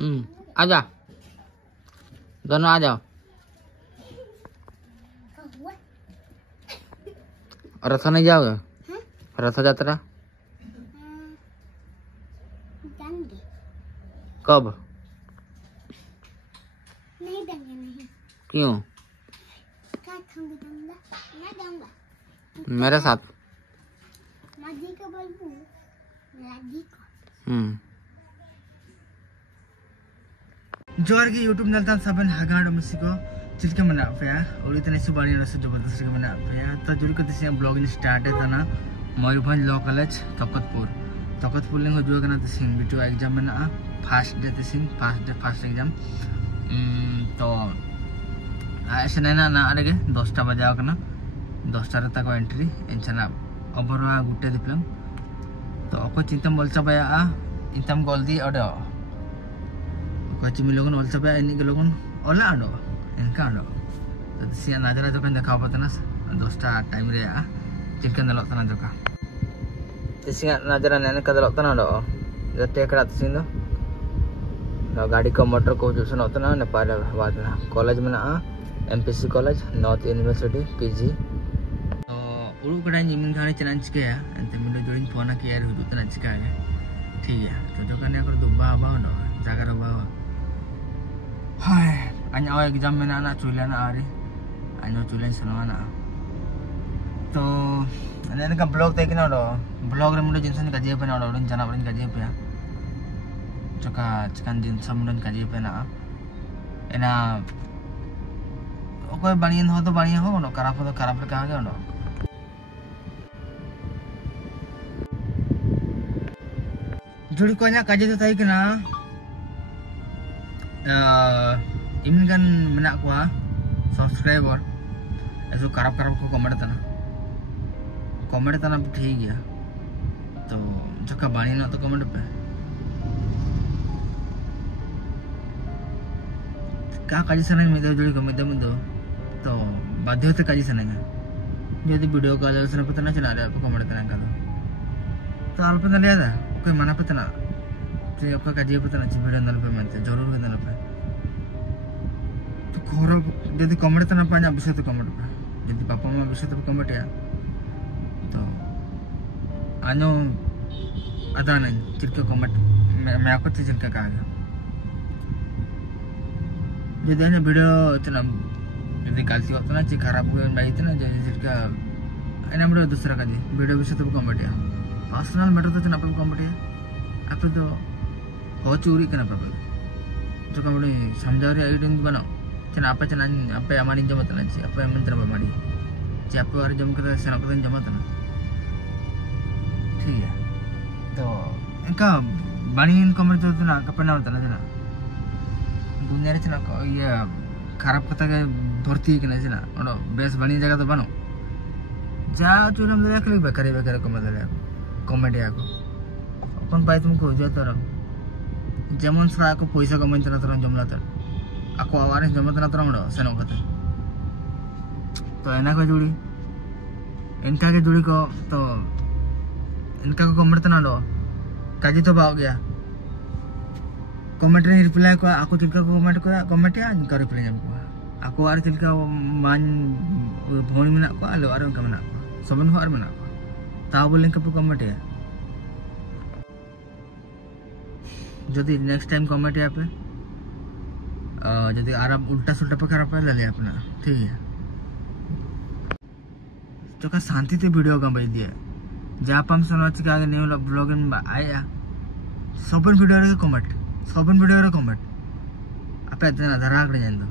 आजा दोनों आ जाओ। रथ नहीं जाओगे? रथ यात्रा कब? नहीं देंगे। नहीं क्यों? मेरे साथ माजी को बोलूं लाजी को। जोर की यूट्यूब नलता सबन हगाड़ मुसिको चिलके मना पे और इतने सुबानी रस जबरदस्त के मना पे तो जुड़ी को तिसे ब्लॉगिंग स्टार्ट है तना मयूरभंज लॉ कॉलेज तकतपुर लिंग जो करना तिसे बिटू एग्जाम मना फर्स्ट डे तिसे फर्स्ट एग्जाम तो ऐसे ना ना आगे 10टा बजे करना 10टा तक एंट्री एंचना ओवर गुटे दिप्लम तो अको चिंतम बोल चाबाया इंतम गोल दी ओडो कोचिमी लोगन ओल चाबाया इन्हीं के लोगन ओला आडो इनका आडो तो सिया नजरा जो kan देखा पता ना 10टा टाइम रे चिंकन दलक तना जोका तिसिया नजरा नेने का दलक तना दो जते करा तिसिन दो गाड़ी को मोटर को जो सुनो तना नेपाल वादना कॉलेज में ना MPC college north university PG तो उड़ू कड़ा निमिन खाने चलन चिके है एंते मिलो जोड़िन फोन के यार हुदु तना चिका है ठीक है तो जो कने कर दुबा बा नो जागा रो बा हाय अन्य एग्जाम में ना चुलेना आरे अन्य चुलेन सनवाना तो अने का ब्लॉग देखना रो ब्लॉग रे मुंडे जिनसन काजे पे ना रो जना बरन काजे पे चका चिकन दिन समुंडन काजे पे ना एना ओको बानियन हो तो बानियन हो नो खराब हो तो खराब ले कहा गया नो जुड़ी को ना काजे तो ताई के ना इनकन मेना को सब्सक्राइबर ऐसो खराब को कमेंट तना ठीक गया तो जका बानी ना तो कमेंट पे का काजी सने में जुड़ी को मिदम दो तो बाध्य होते काजी सने यदि वीडियो कॉल से पता ना चला रहा है कमेंट तना का तो अल्प ना लिया था कोई मना पता ना तो आपका काजी पता ना वीडियो नल पे मनते जरूर नल पे तो खोरा यदि कमेंट तना पाना विषय तो कमेंट पे यदि पापा मां विषय तो कमेंट या तो आनो अदा नहीं चिरके कमेंट मैं आपको चिरके का गया यदि अन्य वीडियो इतना यदि गलती होता ना ची खराब हुए नहीं इतना जैसे चिरका अन्य वीडियो दूसरा का जी वीडियो विषय तो कमेंट या पर्सनल मैटर तो चना पे कमेंट या आप तो हो चोरी करना पापा जो का बड़े समझा रहे आइडिया बनाओ चना आप चना आप हमारी जमा तना ची आप मंत्र हमारी ची आप वाले जम करते सेना करते जमा तना ठीक है तो इनका बानी कमेंट तो ना कपना होता ना चना दुनिया रे चना ये खराब कथा के भर्ती के ना ओनो बेस बानी जगह तो बनो जा चुनम दे के बेकारी कमेंट या को अपन पाई तुमको जो तर जेमन सरा को पैसा कमेंट तना तर जमला तर आको आवारे जमला तना तर मडो सेनो कथा तो एना को जुड़ी इनका के जुड़ी को तो इनका को कमेंट तना दो काजी तो बाव गया कमेंट रे रिप्लाई को आको तिलका को कमेंट या इनका रिप्लाई जम को आको आर तिलका मान भोनी में को आलो आर उनका में सबन हो आर में ता बोल लिंक पे कमेंट या जदि नेक्स्ट टाइम कमेंट या पे जदि आराम उल्टा सुल्टा पे खराब है ले अपना ठीक है तो का शांति ते वीडियो का भाई दिए जहाँ हम सुना चिका आगे न्यू ब्लॉग आया सबन वीडियो रे कमेंट आप इतना धरा कर जान दो